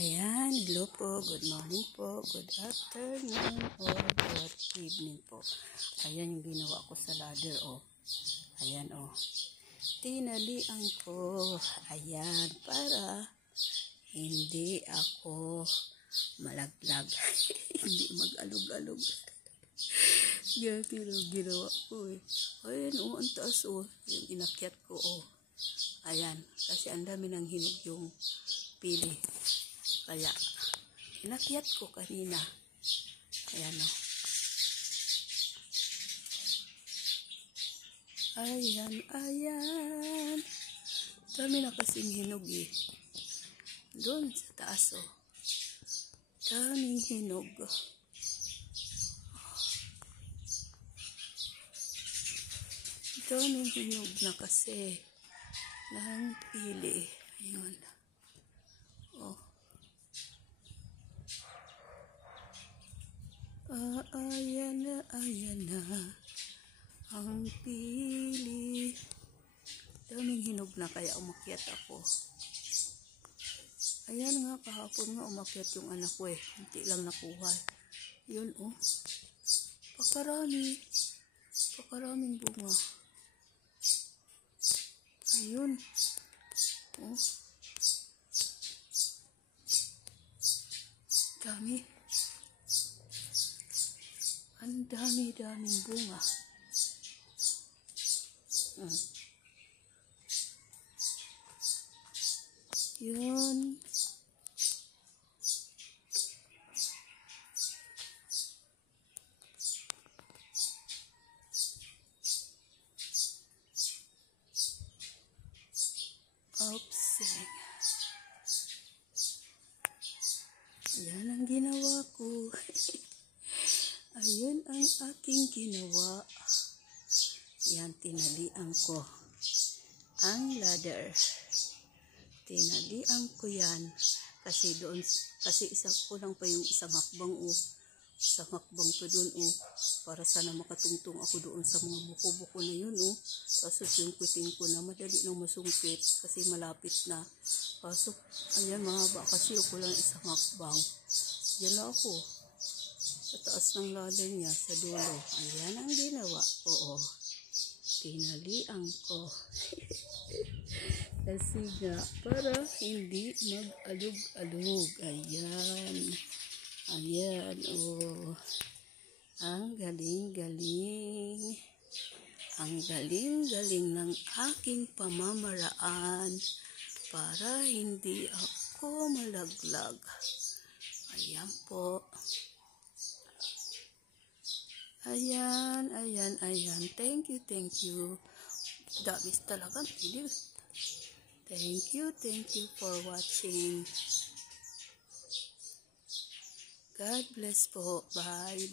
Ayan, hello po, good morning po, good afternoon, or good evening po. Ayan yung ginawa ko sa ladder, oh. Ayan, oh. Tinalian ko, ayan, para hindi ako malaglag. Hindi mag-alog-alog. Yan, ginawa ko, eh. Ayan, oh, ang taas, oh. Yung inakyat ko, oh. Ayan, kasi ang dami ng hinog yung pili. Kaya, inakyat ko kanina. Ayan, o. Ayan, ayan. Dami na kasing hinog, eh. Doon sa taas, o. Daming hinog. Daming hinog na kasi. Ng pili. Ayun. Oh. Ayan na ang pili. Daming hinog na kaya umakyat ako. Ayan nga, kahapon nga umakyat yung anak ko, eh. Hindi lang nakuha. Yun, oh. Pakaraming bunga. Ayun. Oh. Dami. Ang dami-daming bunga. Yun. Oopsing. Yan ang ginawa ko. Ayun ang aking ginawa. Yan, tinalian ko ang ladder. Tinalian ko yan. Kasi doon, kasi kulang pa yung isang hakbang, oh. Isang hakbang pa doon, oh. Para sana makatungtong ako doon sa mga buko-buko na yun, oh. Tapos yung kwiting ko na madali nang masungkit kasi malapit na. Pasok, ayan, mahaba kasi ako lang isang hakbang. Yan na ako. Sa taas ng ladder niya, sa dulo. Ayan ang ginawa ko, oh. Tinalian ko. Kasi nga, para hindi mag-alog-alog. Ayan. Ayan, oh. Ang galing-galing. Ang galing-galing ng aking pamamaraan para hindi ako malaglag. Ayan po. Ayan. Thank you. Dami talaga. Thank you for watching. God bless po. Bye.